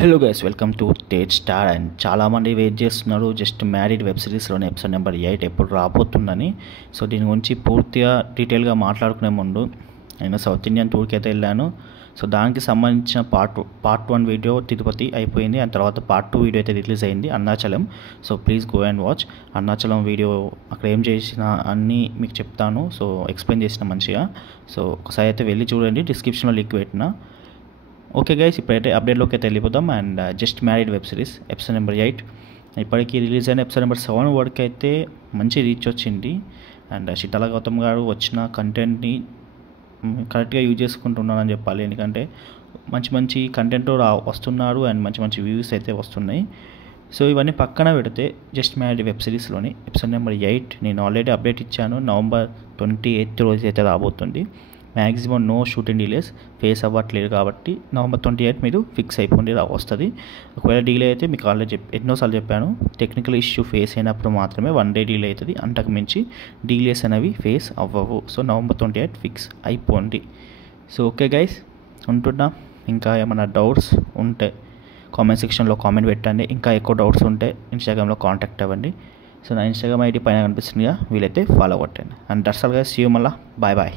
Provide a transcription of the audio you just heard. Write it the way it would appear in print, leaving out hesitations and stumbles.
Hello guys, welcome to Tej star. And చాలామంది wait చేస్తున్నారు just married web సిరీస్లోని episode number 8 ఎప్పుడు రాబోతుందని. సో దీని గురించి పూర్తిగా డీటెయిల్గా మాట్లాడుకునే ముందు నేను సౌత్ ఇండియన్ టూర్కి అయితే వెళ్ళాను. సో దానికి సంబంధించిన పార్ట్ 1 వీడియో తిరుపతి అయిపోయింది. అండ్ తర్వాత పార్ట్ 2 వీడియో అయితే రిలీజ్ అయింది, Arunachalam. So please go and watch Arunachalam video. అక్కడ ఏం చేసిన అన్నీ మీకు చెప్తాను, సో ఎక్స్ప్లెయిన్ చేసిన మంచిగా. సో ఒకసారి అయితే వెళ్ళి చూడండి, డిస్క్రిప్షన్లో లింక్ పెట్టిన. ఓకే గైస్, ఇప్పుడైతే అప్డేట్లోకి అయితే వెళ్ళిపోతాం. And just married web series episode number 8 ఇప్పటికీ రిలీజ్ అయిన ఎపిసోడ్ నెంబర్ 7 వరకు అయితే మంచి రీచ్ వచ్చింది. అండ్ శీతల గౌతమ్ గారు వచ్చిన కంటెంట్ని కరెక్ట్గా యూజ్ చేసుకుంటున్నానని చెప్పాలి. ఎందుకంటే మంచి మంచి కంటెంట్ వస్తున్నారు అండ్ మంచి మంచి వ్యూస్ అయితే వస్తున్నాయి. సో ఇవన్నీ పక్కన పెడితే జస్ట్ మ్యారీడ్ వెబ్ సిరీస్లోని ఎపిసోడ్ నెంబర్ 8 నేను ఆల్రెడీ అప్డేట్ ఇచ్చాను. నవంబర్ 28 రోజు అయితే రాబోతుంది. Maximum no shooting delays face అవ్వట్లేదు కాబట్టి నవంబర్ 28 మీరు ఫిక్స్ అయిపోండి, వస్తుంది. ఒకవేళ డిలే అయితే మీకు ఆల్రెడీ ఎన్నోసార్లు చెప్పాను, టెక్నికల్ ఇష్యూ ఫేస్ అయినప్పుడు మాత్రమే 1 డే డిలే అవుతుంది, అంతకు మించి డిలేస్ అనేవి ఫేస్ అవ్వవు. సో నవంబర్ 28 ఫిక్స్ అయిపోండి. సో ఓకే గైస్, ఉంటున్నా. ఇంకా ఏమైనా డౌట్స్ ఉంటే కామెంట్ సెక్షన్లో కామెంట్ పెట్టండి. ఇంకా ఎక్కువ డౌట్స్ ఉంటే ఇన్స్టాగ్రామ్లో కాంటాక్ట్ అవ్వండి. సో నా ఇన్స్టాగ్రామ్ ఐడి పైన కనిపిస్తుందిగా, వీలైతే ఫాలో కొట్టండి. And that's all guys, see you. మళ్ళీ బాయ్ బాయ్.